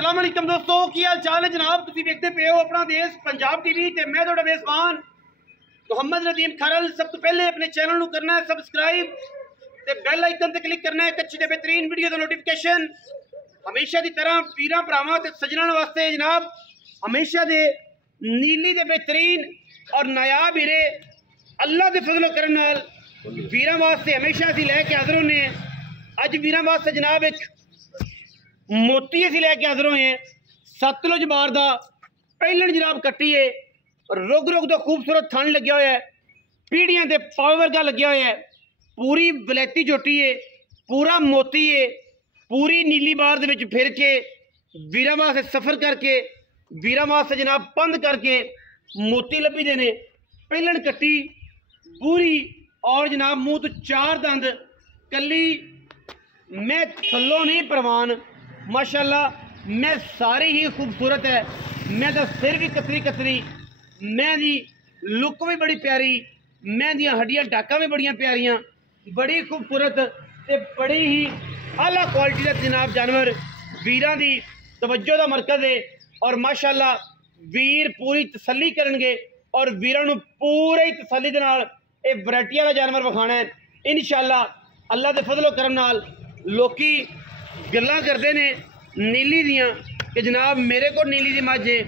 अस्सलाम वालेकुम दोस्तों, की हाल चाल है जनाब। तुसीं देखते पे हो अपना देश पंजाब टीवी ते मैं तुहाडा मेज़बान मोहम्मद नदीम खरल। सब तो पहले अपने चैनल को करना है सबसक्राइब ते बेल आइकन ते क्लिक करना है एक अच्छी ते बेहतरीन वीडियो दा नोटिफिकेशन हमेशा की तरह वीरां भरावां ते सज्जनां वास्ते जनाब हमेशा दे नीली ते बेहतरीन और नायाब हीरे अल्लाह दे फजलो करम नाल वीरां वास्ते हमेशा असीं लैके हाज़र होने। अज वीरां वास्ते जनाब एक मोती असीं लैके हाज़र होए हैं। सतलुज बार दा पहलन जनाब कट्टी है, रुग रुग तो खूबसूरत थन लग्या होया है, पीढ़ियां ते पावे वर्गा लग्या होया है, पूरी वलैती झोटी है, पूरा मोती है, पूरी नीली बार दे विच फिर के वीरां वास्ते सफ़र करके वीरां वास्ते जनाब पंध करके मोती लभी दे ने। पहलन कट्टी पूरी और जनाब मुँह तो चार दंद कली मैं थल्लों नहीं परवान माशाल्लाह मैं सारी ही खूबसूरत है। मैं तो सिर भी कतरी कतरी, मैं दी लुक भी बड़ी प्यारी, मैं दियां हड्डियां डाका भी बड़ियां प्यारियां, बड़ी खूबसूरत ते बड़ी ही आला क्वालिटी का जनाब जानवर वीरां दी तवज्जो दा मरकज़ है। और माशाल्लाह वीर पूरी तसल्ली करनगे और वीरां नूं पूरे ही तसल्ली दे नाल इह वैरायटी वाला जानवर विखाना है इंशाअल्लाह। अल्लाह दे फजलो करम नाल लोकी गल्लां करदे ने नीली दियां कि जनाब मेरे को नीली दी मझ है,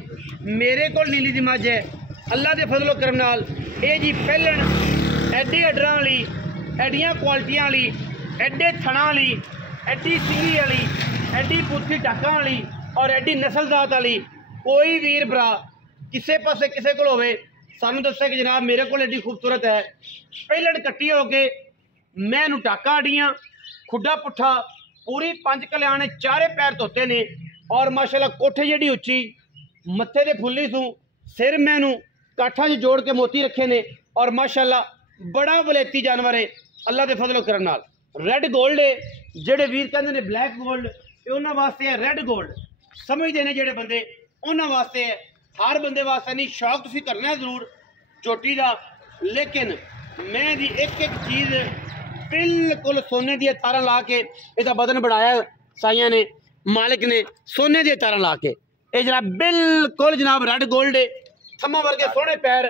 मेरे को नीली दी मझ है। अल्लाह दे फजलो करम नाल ये जी पहलन एडे अडरां वाली, एडियां क्वालिटियां वाली, एडे थणां वाली, एडी सिंगी वाली, एडी पुथी डाकां वाली और एडी नस्लजात वाली कोई वीर भरा किसे पासे किसे कोल होवे सानू दस्से कि जनाब मेरे को एडी खूबसूरत है। पहलन कट्टी हो के मैं नूं डाका अडियां खुड्डा पुट्ठा पूरी पंज कल्याण चारे पैर धोते ने और माशाल्लाह कोठे जेडी उच्ची मत्थे दे फुल्ली सूं सिर मैनू काठा च जोड़ के मोती रखे ने और माशाल्लाह बड़ा वलेती जानवर है अल्लाह दे फजलो करम नाल। रेड गोल्ड है, जेडे वीर कहंदे ने ब्लैक गोल्ड ये उन्हां वास्ते है। रेड गोल्ड समझदे ने जेडे बंदे उन्हां वास्ते है, हर बंदे वास्ते नहीं। शौक तुसीं करना है जरूर चोटी दा, लेकिन मैं दी एक एक चीज़ बिल्कुल सोने दी तारां ला के इसदा बदन बढ़ाया साइयां ने, मालिक ने सोने दी तारां ला के। ये जनाब बिल्कुल जनाब रेड गोल्ड है, थम्मा वर्गे सोहने पैर,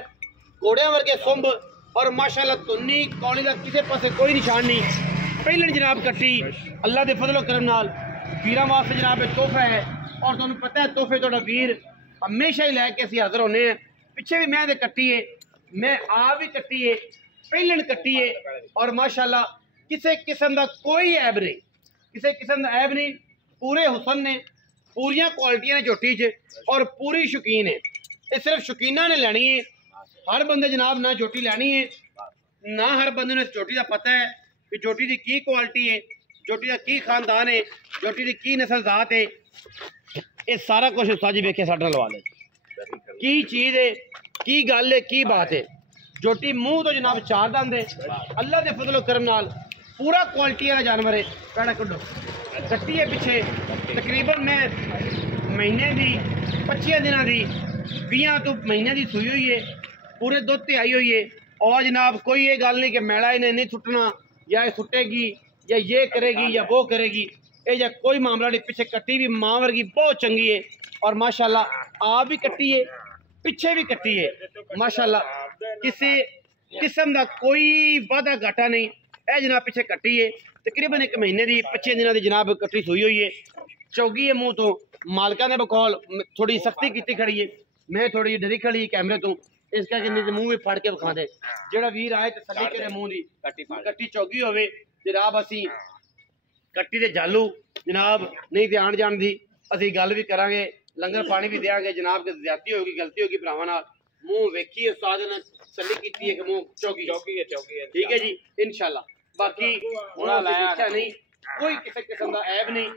घोड़ियां वर्गे सुंभ और माशाल्लाह धुन्नी कौली का किसी पासे कोई निशान नहीं। पहलन जनाब कट्टी अल्लाह के फजलो करम नाल वीरां वास्ते जनाब एक तोहफा है और तुहानूं पता है तोहफे तुहाडा वीर हमेशा ही लैके असीं हाज़र होने हैं। पिछे भी मैं दे कट्टी है, मैं आप भी कट्टी है, पहलन कट्टी है और माशाल्लाह किसी किस्म का कोई ऐब नहीं, किसी किस्म का ऐब नहीं। पूरे हुसन ने, पूरियां क्वालिटियां ने झोटी च और पूरी शौकीन है। ये सिर्फ शौकीना ने लैनी है, हर बंदे जनाब ना झोटी लैनी है, ना हर बंदे ने झोटी का पता है कि झोटी की की क्वालिटी है, झोटी का की खानदान है, झोटी की की नस्ल जात है। ये सारा कुछ उस्ताद जी वेखे साडे नाल लवा ले की चीज़ है, की गल है, की बात है। झोटी मुँह तो जनाब चार दंद है, अल्लाह के फजलो करम नाल पूरा क्वालिटी वाला जानवर है। पैड़ा कड्डो कट्टी है पिछे तकरीबन मैं महीने की 25 दिनों की 20 तो महीने की सूई हुई है, पूरे दुध ते आई हुई है। और जनाब कोई ये गल नहीं कि मैला इन्हें नहीं सुटना या सुटेगी या ये करेगी या वो करेगी, ये या कोई मामला नहीं। पिछे कट्टी भी माँ वर्गी बहुत चंगी है और माशाल्लाह आप भी कट्टी है, पिछे भी कट्टी है माशाल्लाह, किसी किस्म का कोई वादा घाटा नहीं। यह जनाब पिछे कट्टी है तकरीबन एक महीने की 25 दिनों की जनाब कट्टी सूई हुई है, चौगी है मुँह तो मालका ने बकौल थोड़ी सख्ती की खड़ी है, मैं थोड़ी डरी खड़ी कैमरे तो इस करके नहीं मूँह भी फड़ के विखा दे। जो वीर आए तो सली करे मूँह की कट्टी चौगी होवे जनाब असी कट्टी दे जालू जनाब नहीं ते आण जाण दी असी गल भी करांगे, लंगर पानी भी देंगे जनाब के ज्यादती होगी गलती होगी भरावां नाल। मूँह वेखी उस्ताद ने सली की है कि मूँह चौगी है ठीक है जी इंशाल्लाह। बाकी देखा नहीं कोई किसी किस्म का ऐब नहीं,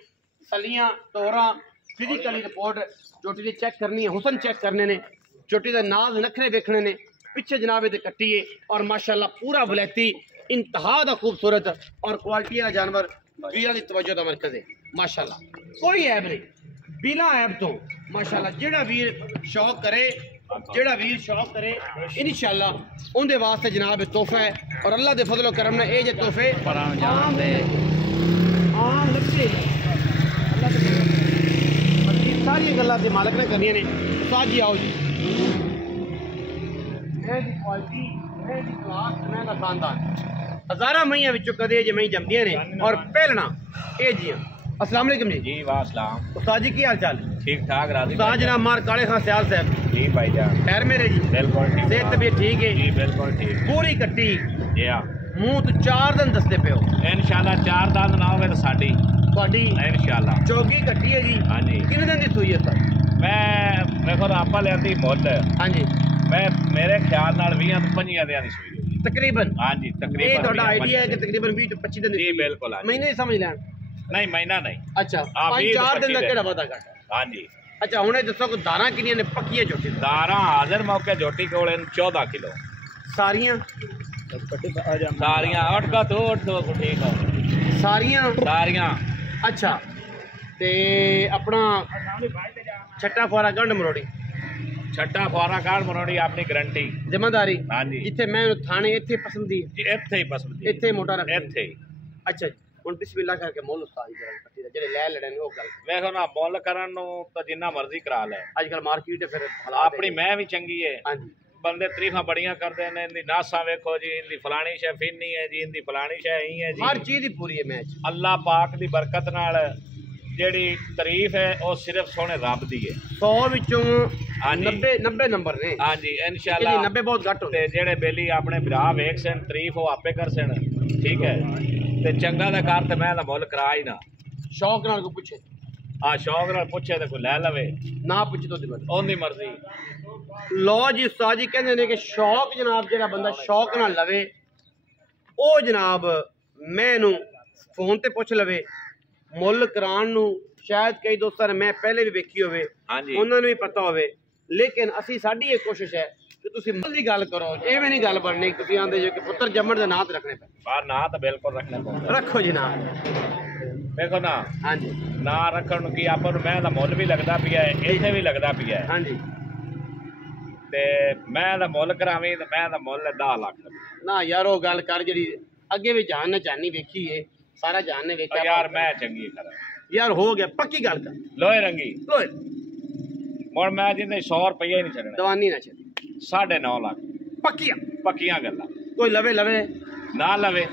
सलियां तोरा फिजिकली रिपोर्ट चोटी की चेक करनी है, हुसन चेक करने ने, चोटी का नाज नखरे देखने ने, पिछे जनाब ये कट्टी है और माशाल्लाह पूरा वलैती इंतहा दा खूबसूरत और क्वालिटी वाला जानवर वीरां दी तवज्जो दा मरकज़ है माशाल्लाह। कोई ऐब नहीं, बिना ऐब तो माशाल्लाह। जेड़ा वीर शौक करे, जेड़ा वीर शौक करे इंशाअल्लाह उनके वास्ते जनाब तोहफा है और अल्लाह के फजलो करम ने ये तोहफे आम लगे अल्लाह ਸਾਰੀਆਂ ਗੱਲਾਂ ਤੇ ਮਾਲਕ ਨੇ ਕਰਨੀਆਂ ਨੇ। ਉਸਤਾਦ ਜੀ ਆਓ ਜੀ। ਇਹ ਦੀ ਕੁਆਲਿਟੀ, ਇਹ ਦੀ ਕਲਾਸ, ਮੈਂ ਦਾ ਖਾਨਦਾਨ ਹਜ਼ਾਰਾਂ ਮਈਆਂ ਵਿੱਚੋਂ ਕਦੇ ਜੇ ਮਈ ਜੰਮਦੀਆਂ ਨੇ ਔਰ ਪਹਿਲਣਾ ਇਹ ਜੀਆਂ। अस्सलाम वालेकुम जी। जी वासलाम। उस्ताद जी की हाल चाल? ठीक ठाक राजी। उस्ताद जनाब मार काले खां सियाल साहब जी भाईजान। खैर मेरे जी? बिल्कुल ठीक। सेहत तबीयत ठीक है जी बिल्कुल ठीक। पूरी कट्टी जी हाँ। मूंह तो 4 दिन दसते पे हो इंशाल्लाह 4 दंद ना होवे तो साडी ਤੁਹਾਡੀ इंशाल्लाह चौकी कट्टी है जी। हाँ जी। कितने दिन की सूई है सर? मैं देखो आपा लियांदी मुੱਲ। हाँ जी। मैं मेरे ख्याल नाल 20 ਤੋਂ 25 ਦਿਨਾਂ ਦੀ ਸੂਈ ਹੋਈ। तकरीबन? हाँ जी तकरीबन। ये ਤੁਹਾਡਾ ਆਈਡੀਆ ਹੈ ਕਿ ਤਕਰੀਬਨ 20 ਤੋਂ 25 ਦਿਨ जी बिल्कुल। ਮਹੀਨੇ ਹੀ ਸਮਝ ਲੈਣ। नहीं महीना नहीं। ਅੱਛਾ हाँ, 5-4 ਦਿਨ ਦਾ ਕਿਹੜਾ ਵਾਦਾ ਘੱਟ? हाँ जी। ਅੱਛਾ ਹੁਣ ਇਹ ਦੱਸੋ ਕਿ ਦਾਣਾ ਕਿੰਨੀਆਂ ਨੇ ਪੱਕੀਆਂ ਝੋਟੀ ਦੀਆਂ? दारा हाजिर मौके झोटी कोल 14 किलो ਸਾਰੀਆਂ सारियां। उठ का तो उठ दो ठीक है ਸਾਰੀਆਂ? सारियां। ਅੱਛਾ ਤੇ ਆਪਣਾ ਛੱਟਾ ਫੁਆਰਾ ਗੰਢ ਮਰੋੜੀ छट्टा फुआरा कार्ड मनोड़ी अपनी गारंटी। ਜ਼ਿੰਮੇਦਾਰੀ हाँ जी। ਜਿੱਥੇ ਮੈਂ ਥਾਣੇ ਇੱਥੇ ਪਸੰਦੀ ਹੈ जी इत्थे ही पसंद ਇੱਥੇ ਮੋਟਾ ਰੱਖ इत्थे ही। ਅੱਛਾ ਜੀ ਹੁਣ ਬਿਸਮਿਲ੍ਲਾ ਕਰਕੇ ਮੁੱਲ ਉਸਤਾਦ ਜੀ ਜਰਾ ਕੱਟੀ ਦਾ ਜਿਹੜੇ ਲੈ ਲੈਣੇ ਨੇ ਉਹ ਗੱਲ। ਵੇਖੋ ਨਾ ਮੁੱਲ ਕਰਨ ਨੂੰ ਤਾਂ ਜਿੰਨਾ ਮਰਜ਼ੀ ਕਰਾ ਲੈ। ਅੱਜ ਕੱਲ ਮਾਰਕੀਟ ਫਿਰ ਹਾਲਾਤ ਆਪਣੀ ਮੈਂ ਵੀ ਚੰਗੀ ਹੈ। ਹਾਂਜੀ ਬੰਦੇ ਤਾਰੀਫਾਂ ਬੜੀਆਂ ਕਰਦੇ ਨੇ ਇਹਦੀ ਨਾਸਾਂ ਵੇਖੋ ਜੀ ਇਹਦੀ ਫਲਾਣੀ ਸ਼ੈ ਫਿੰਨੀ ਹੈ ਜੀ ਇਹਦੀ ਫਲਾਣੀ ਸ਼ੈ ਹੀ ਹੈ ਹਰ ਜੀ। ਚੀਜ਼ ਦੀ ਪੂਰੀ ਹੈ ਮੈਚ। ਅੱਲਾਹ ਪਾਕ ਦੀ ਬਰਕਤ ਨਾਲ ਜਿਹੜੀ ਤਾਰੀਫ ਹੈ ਉਹ ਸਿਰਫ ਸੋਹਣੇ ਰੱਬ ਦੀ ਹੈ। 100 ਵਿੱਚੋਂ ਹਾਂਜੀ। 90 ਨੰਬਰ ਨੇ। हाँ जी ਇਹਦੀ इंशाल्लाह। 90 ਬਹੁਤ ਘੱਟ ਹੁੰਦੇ। ਤੇ ਜਿਹੜੇ ਬੇਲੀ ਆਪਣੇ ਭਰਾ ਵੇਖ ਸਨ ਤਾਰੀਫ ਉਹ ਆਪੇ ਕਰ ਸਨ। ਠੀਕ ਹੈ ਤੇ ਚੰਗਾ ਦਾ ਕਰ ਤੇ ਮੈਂ ਦਾ ਮੁੱਲ ਕਰਾ ਹੀ ਨਾ। ਸ਼ੌਕ ਨਾਲ ਕੋ ਪੁੱਛੇ ਆ ਸ਼ੌਕ ਨਾਲ ਪੁੱਛੇ ਤੇ ਕੋਈ ਲੈ ਲਵੇ, ਨਾ ਪੁੱਛੇ ਤੋਂ ਦਿਵਸ ਉਹਦੀ ਮਰਜ਼ੀ। ਲੋ ਜੀ ਉਸਤਾਦ ਜੀ ਕਹਿੰਦੇ ਨੇ ਕਿ ਸ਼ੌਕ ਜਨਾਬ ਜਿਹੜਾ ਬੰਦਾ ਸ਼ੌਕ ਨਾਲ ਲਵੇ ਉਹ ਜਨਾਬ ਮੈਂ ਇਹਨੂੰ ਫੋਨ ਤੇ ਪੁੱਛ ਲਵੇ ਮੁੱਲ ਕਰਾਉਣ ਨੂੰ। ਸ਼ਾਇਦ ਕਈ ਦੋਸਤਾਂ ਨੇ ਮੈਂ ਪਹਿਲੇ ਵੀ ਵੇਖੀ ਹੋਵੇ ਹਾਂਜੀ ਉਹਨਾਂ ਨੂੰ ਵੀ ਪਤਾ ਹੋਵੇ, ਲੇਕਿਨ ਅਸੀਂ ਸਾਡੀ ਇਹ ਕੋਸ਼ਿਸ਼ ਹੈ ਕਿ ਤੁਸੀਂ ਮੁੱਲ ਦੀ ਗੱਲ ਕਰੋ। ਐਵੇਂ ਨਹੀਂ ਗੱਲ ਬਣਨੀ ਤੁਸੀਂ ਆਂਦੇ ਜੋ ਕਿ ਪੁੱਤਰ ਜੰਮਣ ਦੇ ਨਾਂ ਤੇ ਰੱਖਣੇ ਪੈ। ਬਾਹਰ ਨਾ ਤਾਂ ਬਿਲਕੁਲ ਰੱਖਣਾ ਪਊਗਾ। ਰੱਖੋ ਜੀ ਨਾਂ। ਵੇਖੋ ਨਾ ਹਾਂਜੀ ਨਾ ਰੱਖਣ ਨੂੰ ਕੀ ਆਪਾਂ ਨੂੰ ਮੈਂ ਦਾ ਮੁੱਲ ਵੀ ਲੱਗਦਾ ਪਿਆ ਹੈ, ਇੱਥੇ ਵੀ ਲੱਗਦਾ ਪਿਆ ਹੈ। ਹਾਂਜੀ ਤੇ ਮੈਂ ਦਾ ਮੁੱਲ ਕਰਾਵੀਂ ਤੇ ਮੈਂ ਦਾ ਮੁੱਲ 10 ਲੱਖ ਨਾ ਯਾਰ ਉਹ ਗੱਲ ਕਰ ਜਿਹੜੀ ਅੱਗੇ ਵੀ ਜਾਨ ਨਾ ਚਾਹਨੀ ਵੇਖੀ ਏ ਸਾਰਾ ਜਾਨ ਨੇ ਵੇਖਿਆ। ਯਾਰ ਮੈਂ ਚੰਗੀ ਕਰਾਂ ਯਾਰ ਹੋ ਗਿਆ ਪੱਕੀ ਗੱਲ ਕਰ। ਲੋਹੇ ਰੰਗੀ ਲੋਏ ਹੁਣ ਮੈਂ ਜਿੰਦੇ 100 ਰੁਪਏ ਨਹੀਂ ਛੱਡਣਾ। ਦਵਾਨੀ ਨਾ ਚੱਲੀ 9.5 ਲੱਖ ਪੱਕੀਆਂ ਪੱਕੀਆਂ ਗੱਲਾਂ। ਕੋਈ ਲਵੇ ਲਵੇ ਨਾ ਲਵੇ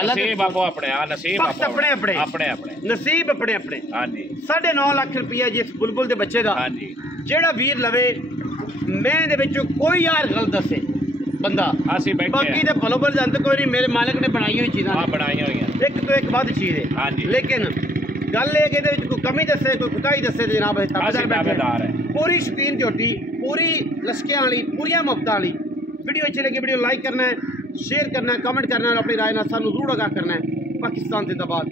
ਅੱਲਾ ਦੇ ਨਸੀਬ ਆਪੋ ਆਪਣੇ ਆ ਨਸੀਬ ਵਕਤ ਆਪਣੇ ਆਪਣੇ ਆਪਣੇ ਆਪਣੇ। ਨਸੀਬ ਆਪਣੇ ਆਪਣੇ। ਹਾਂਜੀ 9.5 ਲੱਖ ਰੁਪਇਆ ਜਿਸ ਬੁਲਬੁਲ ਦੇ ਬੱਚੇ ਦਾ ਹਾਂਜੀ ਜਿਹੜਾ ਵੀਰ ਲਵੇ ਮੈਂ ਦੇ ਵਿੱਚੋਂ ਕੋਈ ਯਾਰ ਗਲਤ ਦੱਸੇ ਬੰਦਾ ਅਸੀਂ ਬੈਠੇ ਬਾਕੀ ਤੇ ਭਲੋ ਬਲ ਜੰਤ ਕੋਈ ਨਹੀਂ ਮੇਰੇ ਮਾਲਕ ਨੇ ਬਣਾਈ ਹੋਈ ਚੀਜ਼ਾਂ ਆ ਬਣਾਈਆਂ ਹੋਈਆਂ। ਇੱਕ ਤੋਂ ਇੱਕ ਵੱਧ ਚੀਜ਼ ਹੈ। ਹਾਂਜੀ ਲੇਕਿਨ ਗੱਲ ਇਹ ਕਿ ਇਹਦੇ ਵਿੱਚ ਕੋਈ ਕਮੀ ਦੱਸੇ ਕੋਈ ਕੁਤਾਈ ਦੱਸੇ ਤੇ ਜਨਾਬ ਅਸੀਂ ਦਾਅਵੇਦਾਰ ਹੈ। पूरी शौकीन झोटी पूरी लश्कियां वाली पूरी मुफ्त वाली। वीडियो अच्छी लगी वीडियो लाइक करना है शेयर करना है कमेंट करना है और अपनी राय ना सानू जरूर आगाह करना है। पाकिस्तान जिंदाबाद।